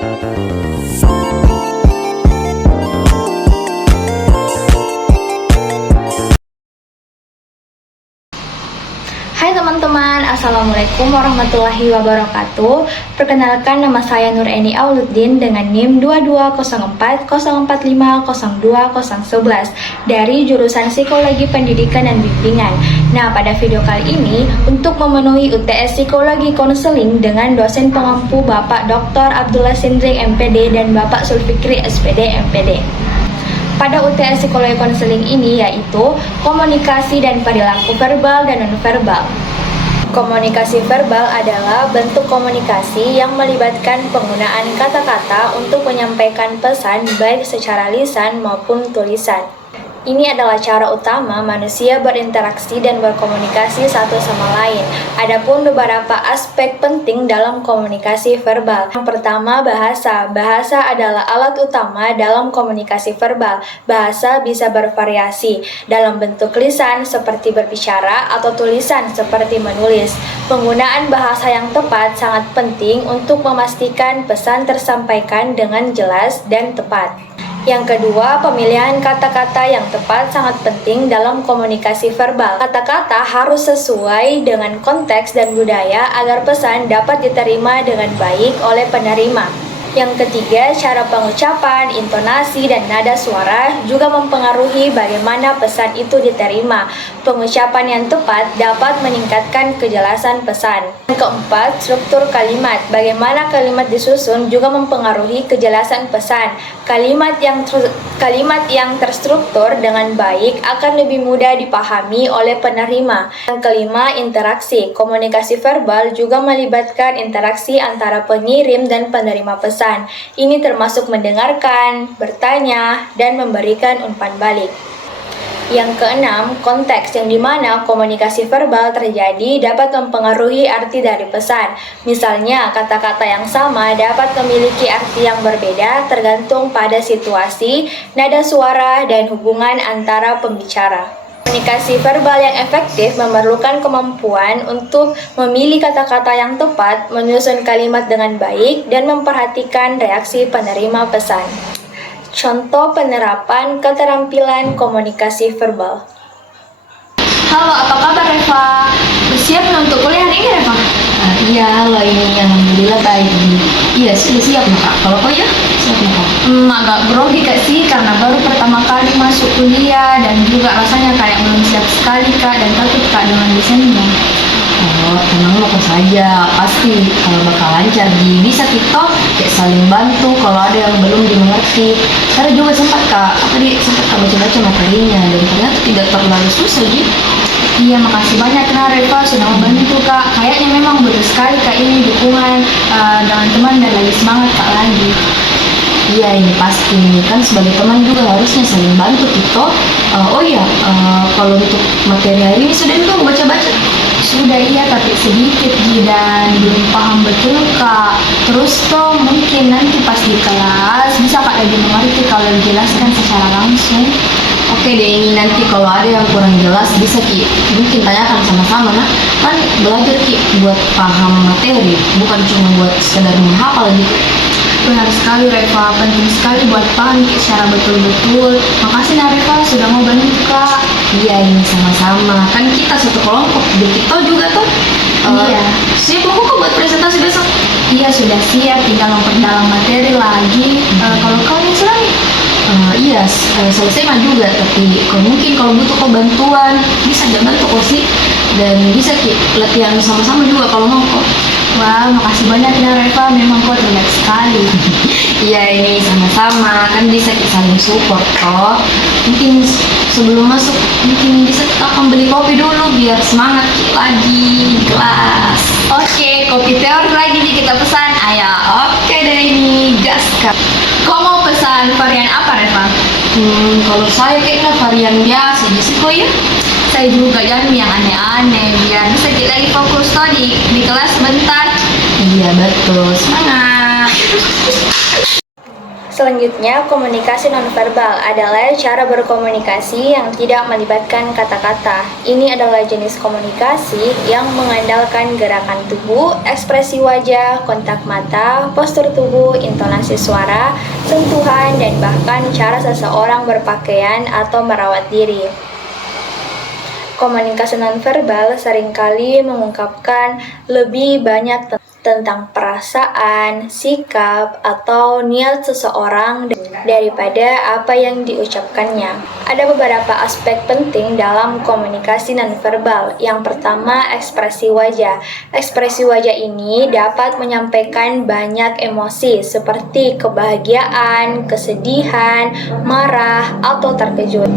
Hai teman-teman, Assalamualaikum warahmatullahi wabarakatuh. Perkenalkan, nama saya Nureni Auluddin dengan NIM 220404502011 dari jurusan Psikologi Pendidikan dan Bimbingan. Nah, pada video kali ini untuk memenuhi UTS Psikologi Konseling dengan dosen pengampu Bapak Dr. Abdullah Sindring MPD dan Bapak Sulfikri SPD MPD. Pada UTS Psikologi Konseling ini yaitu komunikasi dan perilaku verbal dan nonverbal. Komunikasi verbal adalah bentuk komunikasi yang melibatkan penggunaan kata-kata untuk menyampaikan pesan baik secara lisan maupun tulisan. Ini adalah cara utama manusia berinteraksi dan berkomunikasi satu sama lain. Adapun beberapa aspek penting dalam komunikasi verbal. Yang pertama, bahasa. Bahasa adalah alat utama dalam komunikasi verbal. Bahasa bisa bervariasi dalam bentuk lisan seperti berbicara atau tulisan seperti menulis. Penggunaan bahasa yang tepat sangat penting untuk memastikan pesan tersampaikan dengan jelas dan tepat. Yang kedua, pemilihan kata-kata yang tepat sangat penting dalam komunikasi verbal. Kata-kata harus sesuai dengan konteks dan budaya agar pesan dapat diterima dengan baik oleh penerima. Yang ketiga, cara pengucapan, intonasi, dan nada suara juga mempengaruhi bagaimana pesan itu diterima. Pengucapan yang tepat dapat meningkatkan kejelasan pesan. Yang keempat, struktur kalimat. Bagaimana kalimat disusun juga mempengaruhi kejelasan pesan. Kalimat yang terstruktur dengan baik akan lebih mudah dipahami oleh penerima. Yang kelima, interaksi. Komunikasi verbal juga melibatkan interaksi antara pengirim dan penerima pesan. Ini termasuk mendengarkan, bertanya, dan memberikan umpan balik. Yang keenam, konteks yang dimana komunikasi verbal terjadi dapat mempengaruhi arti dari pesan. Misalnya, kata-kata yang sama dapat memiliki arti yang berbeda tergantung pada situasi, nada suara, dan hubungan antara pembicara. Komunikasi verbal yang efektif memerlukan kemampuan untuk memilih kata-kata yang tepat, menyusun kalimat dengan baik, dan memperhatikan reaksi penerima pesan. Contoh penerapan keterampilan komunikasi verbal. Halo, apa kabar Reva? Siap untuk kuliah hari ini, Reva? Iya, halo, ini alhamdulillah baik. Iya, sudah siap Kak. Kalau kau ya? Siap Kak. Agak grogi Kak sih, karena baru pertama kali masuk kuliah dan juga rasanya kayak belum siap sekali Kak, dan takut Kak dengan desainnya. Oh, tenang Kak saja. Pasti kalau bakal lancar. Bisa kita kayak saling bantu kalau ada yang belum dimengerti. Karena juga sempat Kak baca-baca materinya dan ternyata tidak terlalu susah gitu. Iya, makasih banyak Kak Reva sudah membantu Kak. Kayaknya memang butuh sekali Kak ini dukungan dengan teman dan lagi semangat Kak lagi. Iya, ini pasti kan sebagai teman juga harusnya saling bantu kita. Kalau untuk materi hari ini sudah kamu baca-baca? Sudah iya, tapi sedikit dan belum paham betul Kak. Terus toh mungkin nanti pas di kelas bisa Kak lebih mengerti kalau dijelaskan secara langsung. Oke deh, ini nanti kalau ada yang kurang jelas bisa Ki mungkin tanyakan sama-sama. Nah, kan belajar Ki buat paham materi, bukan cuma buat sekedar menghafal gitu. Benar sekali Reva, penting sekali buat paham secara betul-betul. Makasih Reva sudah mau bantu Kak. Iya, ini sama-sama. Kan kita satu kelompok, jadi kita juga tuh. Iya. Siap kok buat presentasi besok? Iya, sudah siap, tinggal memperdalam materi lagi. Kalau kau yang sudah nih? Iya, selesai mah juga, tapi mungkin kalau butuh kok bantuan bisa aja bantu kok sih, dan bisa Ki latihan sama-sama juga kalau mau kok. Wah, makasih banyak ya Reva, memang kau terbaik sekali. Iya, ini sama-sama, kan bisa kita saling support kok. Mungkin sebelum masuk, mungkin bisa kita beli kopi dulu biar semangat lagi di kelas. Oke, kopi teori lagi nih kita pesan. Ayo, oke deh ini, gas Kak. Kau mau pesan varian apa Reva? Kalau saya kayaknya varian biasa sih kok ya. Saya juga jangan yang aneh-aneh, biar bisa kita lagi fokus tadi di kelas sebentar. Iya betul, semangat. Selanjutnya, komunikasi nonverbal adalah cara berkomunikasi yang tidak melibatkan kata-kata. Ini adalah jenis komunikasi yang mengandalkan gerakan tubuh, ekspresi wajah, kontak mata, postur tubuh, intonasi suara, sentuhan, dan bahkan cara seseorang berpakaian atau merawat diri. Komunikasi nonverbal seringkali mengungkapkan lebih banyak tentang perasaan, sikap, atau niat seseorang daripada apa yang diucapkannya. Ada beberapa aspek penting dalam komunikasi nonverbal. Yang pertama, ekspresi wajah. Ekspresi wajah ini dapat menyampaikan banyak emosi seperti kebahagiaan, kesedihan, marah, atau terkejut.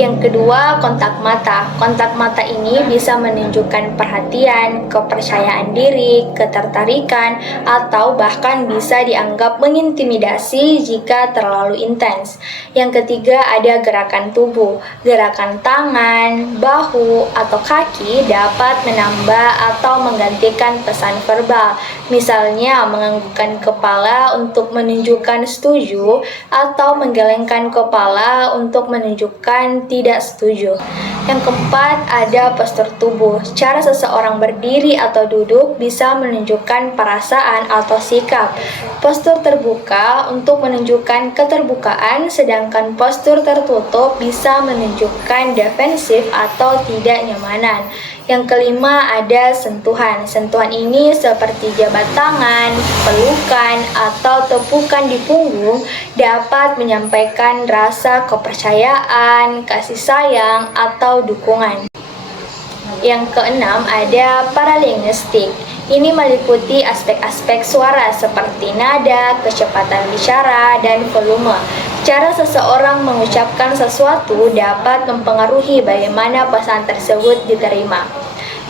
Yang kedua, kontak mata. Kontak mata ini bisa menunjukkan perhatian, kepercayaan diri, ketertarikan, atau bahkan bisa dianggap mengintimidasi jika terlalu intens. Yang ketiga, ada gerakan tubuh. Gerakan tangan, bahu, atau kaki dapat menambah atau menggantikan pesan verbal. Misalnya, menganggukkan kepala untuk menunjukkan setuju atau menggelengkan kepala untuk menunjukkan tidak setuju. Yang keempat, ada postur tubuh. Cara seseorang berdiri atau duduk bisa menunjukkan perasaan atau sikap. Postur terbuka untuk menunjukkan keterbukaan, sedangkan postur tertutup bisa menunjukkan defensif atau tidak nyamanan. Yang kelima, ada sentuhan. Sentuhan ini seperti jabat tangan, pelukan, atau tepukan di punggung dapat menyampaikan rasa kepercayaan, kasih sayang, atau dukungan. Yang keenam, ada paralinguistik. Ini meliputi aspek-aspek suara seperti nada, kecepatan bicara, dan volume. Cara seseorang mengucapkan sesuatu dapat mempengaruhi bagaimana pesan tersebut diterima.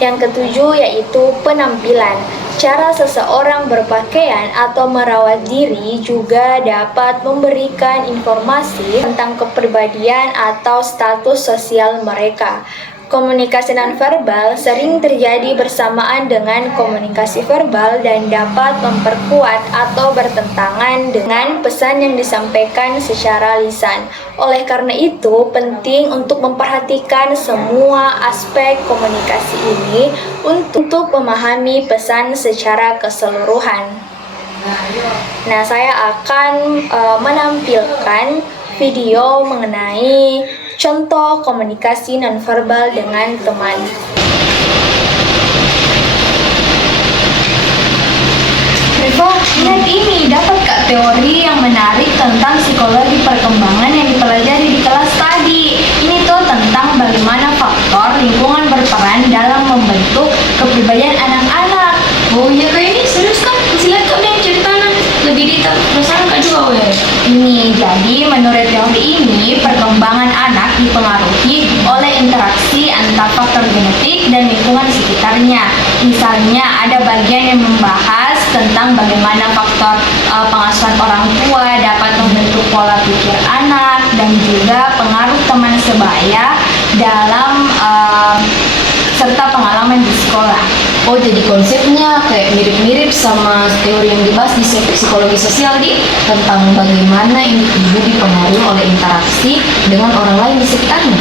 Yang ketujuh, yaitu penampilan. Cara seseorang berpakaian atau merawat diri juga dapat memberikan informasi tentang kepribadian atau status sosial mereka. Komunikasi nonverbal sering terjadi bersamaan dengan komunikasi verbal dan dapat memperkuat atau bertentangan dengan pesan yang disampaikan secara lisan. Oleh karena itu, penting untuk memperhatikan semua aspek komunikasi ini untuk memahami pesan secara keseluruhan. Nah, saya akan menampilkan video mengenai contoh komunikasi nonverbal dengan teman. Reva, lihat ini, dapat Kak teori yang menarik tentang psikologi perkembangan yang dipelajari di kelas tadi. Ini tuh tentang bagaimana faktor lingkungan berperan dalam membentuk kepribadian anak-anak. Oh iya Kak, ini serius kan? Kasih lihat Kak deh ceritanya lebih detail. Penasaran Kak juga weh. Ini jadi menurut teori ini perkembangan anak dipengaruhi oleh interaksi antar faktor genetik dan lingkungan sekitarnya. Misalnya ada bagian yang membahas tentang bagaimana faktor pengasuhan orang tua dapat membentuk pola pikir anak dan juga pengaruh teman sebaya dalam serta pengalaman di sekolah. Oh jadi konsepnya kayak mirip-mirip sama teori yang dibahas di psikologi sosial tentang bagaimana individu dipengaruhi oleh interaksi dengan orang lain di sekitarnya.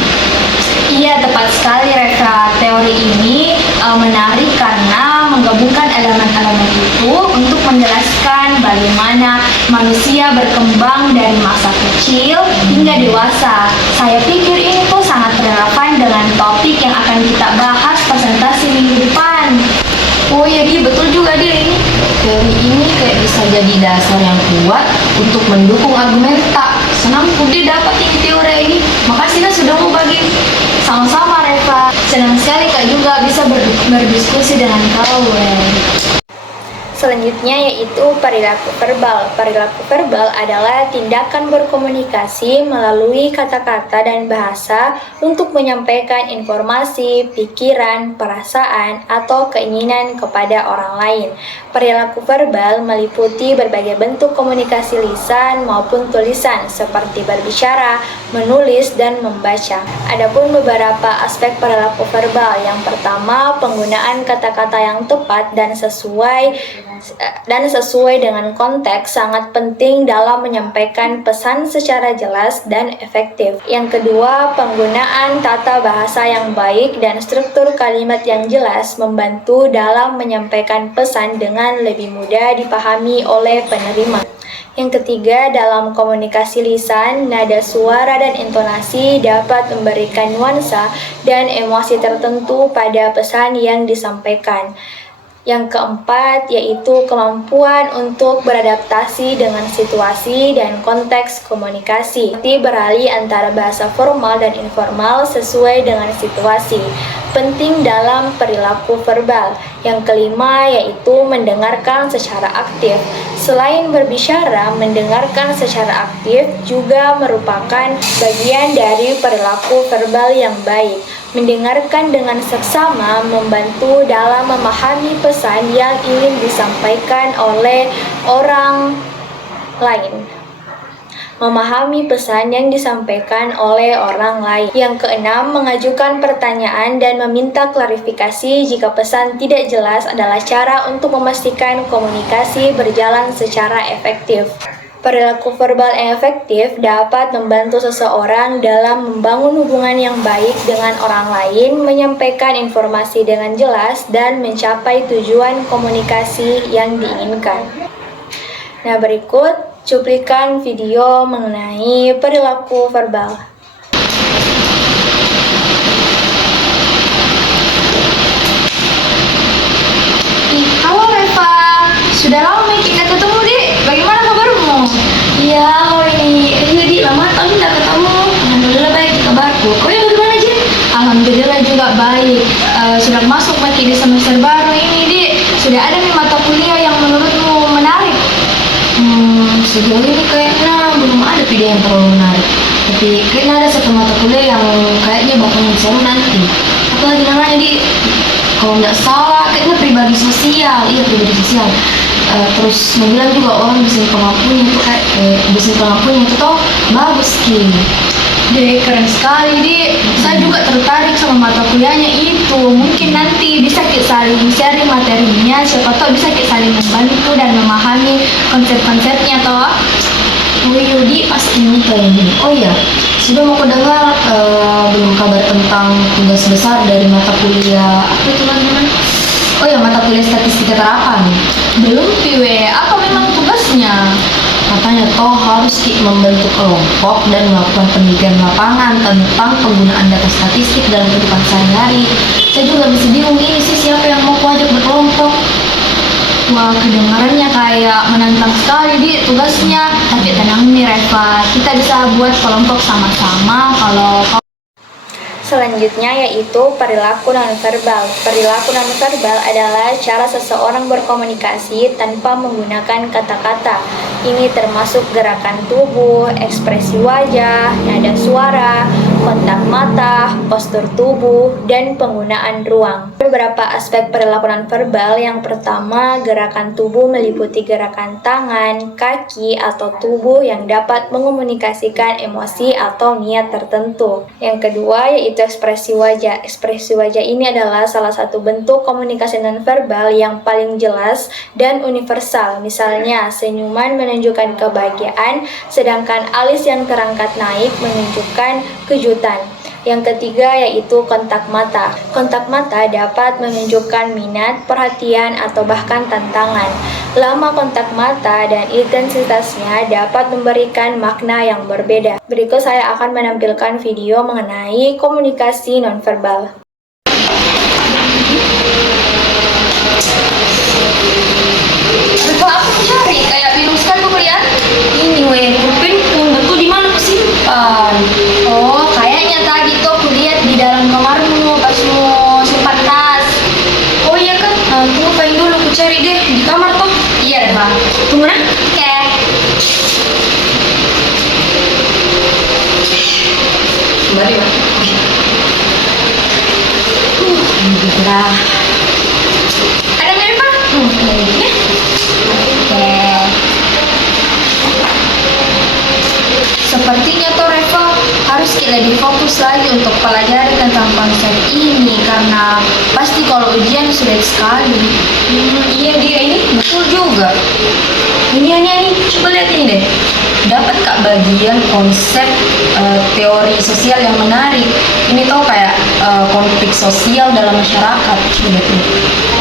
Iya, tepat sekali Reva. Teori ini menarik karena menggabungkan elemen-elemen itu untuk menjelaskan bagaimana manusia berkembang dari masa kecil hingga dewasa. Saya pikir ini tuh sangat relevan dengan topik yang akan kita bahas presentasi minggu depan. Oh iya betul juga ini. Teori ini kayak bisa jadi dasar yang kuat untuk mendukung argumen tak. Senangku dapat ini teori ini. Makasih Kak sudah mau bagi. Sama-sama Reva. Senang sekali Kak juga bisa berdiskusi dengan kau. Selanjutnya yaitu perilaku verbal. Perilaku verbal adalah tindakan berkomunikasi melalui kata-kata dan bahasa untuk menyampaikan informasi, pikiran, perasaan, atau keinginan kepada orang lain. Perilaku verbal meliputi berbagai bentuk komunikasi lisan maupun tulisan seperti berbicara, menulis, dan membaca. Adapun beberapa aspek perilaku verbal. Yang pertama, penggunaan kata-kata yang tepat dan sesuai dan sesuai dengan konteks sangat penting dalam menyampaikan pesan secara jelas dan efektif. Yang kedua, penggunaan tata bahasa yang baik dan struktur kalimat yang jelas membantu dalam menyampaikan pesan dengan lebih mudah dipahami oleh penerima. Yang ketiga, dalam komunikasi lisan, nada suara dan intonasi dapat memberikan nuansa dan emosi tertentu pada pesan yang disampaikan. Yang keempat, yaitu kemampuan untuk beradaptasi dengan situasi dan konteks komunikasi, seperti beralih antara bahasa formal dan informal sesuai dengan situasi. Penting dalam perilaku verbal. Yang kelima, yaitu mendengarkan secara aktif. Selain berbicara, mendengarkan secara aktif juga merupakan bagian dari perilaku verbal yang baik. Mendengarkan dengan seksama membantu dalam memahami pesan yang ingin disampaikan oleh orang lain. Memahami pesan yang disampaikan oleh orang lain. Yang keenam, mengajukan pertanyaan dan meminta klarifikasi jika pesan tidak jelas adalah cara untuk memastikan komunikasi berjalan secara efektif. Perilaku verbal yang efektif dapat membantu seseorang dalam membangun hubungan yang baik dengan orang lain, menyampaikan informasi dengan jelas, dan mencapai tujuan komunikasi yang diinginkan. Nah, berikut cuplikan video mengenai perilaku verbal. Halo Reva, sudah lama kita ketemu Dek. Bagaimana kabarmu? Iya, halo ini Edi, lama tahun tidak ketemu. Alhamdulillah baik kabarku. Kau yang bagaimana Jin? Alhamdulillah juga baik. Sudah masuk lagi di semester baru ini Dek. Sudah ada nih mata kuliah yang menurutmu menarik? Sejauh ini kayaknya belum ada video yang terlalu menarik. Tapi kayaknya ada satu mata kuliah yang kayaknya bakalan seru nanti. Apa lagi namanya Di? Kalau nggak salah kayaknya pribadi sosial. Iya, pribadi sosial. Terus bilang juga orang desain pengampunya itu kayak desain pengampunya itu toh bagus Ki. Dek, keren sekali Dek. Saya juga tertarik sama mata kuliahnya itu. Mungkin nanti bisa kita saling sharing materinya. Siapa tahu bisa kita saling membantu dan memahami konsep-konsepnya toh. Oh iya Di, pasti ini kayak gini. Oh iya, sudah mau dengar belum kabar tentang tugas besar dari mata kuliah apa itu teman-teman? Oh ya, mata kuliah statistika terapan. Belum piwe, apa memang tugasnya? Katanya toh harus membentuk kelompok dan melakukan penelitian lapangan tentang penggunaan data statistik dalam kehidupan sehari-hari. Saya juga masih bingung ini sih siapa yang mau ajak berkelompok. Wah, kedengarannya kayak menantang sekali Di tugasnya. Tapi tenang nih Reva, kita bisa buat kelompok sama-sama kalau Selanjutnya yaitu perilaku nonverbal. Perilaku nonverbal adalah cara seseorang berkomunikasi tanpa menggunakan kata-kata. Ini termasuk gerakan tubuh, ekspresi wajah, nada suara, kontak mata, postur tubuh, dan penggunaan ruang. Beberapa aspek perilaku nonverbal. Yang pertama, gerakan tubuh meliputi gerakan tangan, kaki, atau tubuh yang dapat mengomunikasikan emosi atau niat tertentu. Yang kedua yaitu ekspresi wajah. Ekspresi wajah ini adalah salah satu bentuk komunikasi nonverbal yang paling jelas dan universal. Misalnya, senyuman menunjukkan kebahagiaan, sedangkan alis yang terangkat naik menunjukkan kejutan. Yang ketiga yaitu kontak mata. Kontak mata dapat menunjukkan minat, perhatian, atau bahkan tantangan. Lama kontak mata dan intensitasnya dapat memberikan makna yang berbeda. Berikut saya akan menampilkan video mengenai komunikasi nonverbal. Reva, aku cari kayak bingung sekali aku lihat. Ini weh, pulpenku betul di mana aku simpan? Oh, kayaknya tadi tuh aku lihat di dalam kamarmu pas mau simpan tas. Oh iya kan? Tunggu paling dulu aku cari deh di kamar tuh. Iya Reva. Tunggu nah. Oke. Kembali Pak. Nah. Ada nggak Reva? Ya. Oke. Sepertinya tuh Reva harus kita lebih fokus lagi untuk pelajari tentang konsep ini karena pasti kalau ujian sulit sekali. Iya dia ini betul juga. Ini coba lihat ini deh. Dapat Kak bagian konsep teori sosial yang menarik. Ini tuh kayak konflik sosial dalam masyarakat. Coba tuh.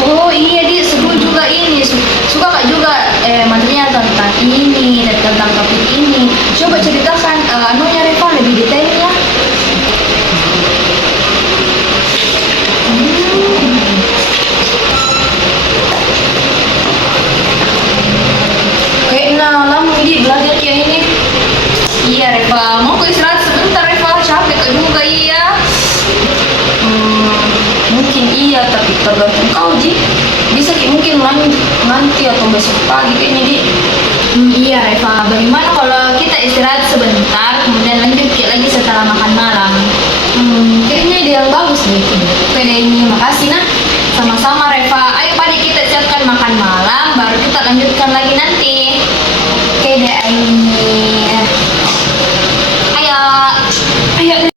Oh iya dia seru juga ini. Suka Kak juga materinya tentang ini dan tentang topik ini. Coba ceritakan anunya Reva lebih detailnya. Kayaknya lama ini belajar kayak ini. Iya Reva, mau ke istirahat sebentar Reva, capek Kak juga iya. Mungkin iya, tapi tergantung kau Ji. Bisa mungkin nanti atau besok pagi kayaknya Di. Iya Reva, bagaimana kalau kita istirahat sebentar, kemudian lanjut lagi setelah makan malam? Kayaknya ide yang bagus nih. Oke deh, ini makasih nah. Sama-sama Reva, ayo pagi kita siapkan makan malam, baru kita lanjutkan lagi nanti. Oke deh Aini. Ayo. Ayo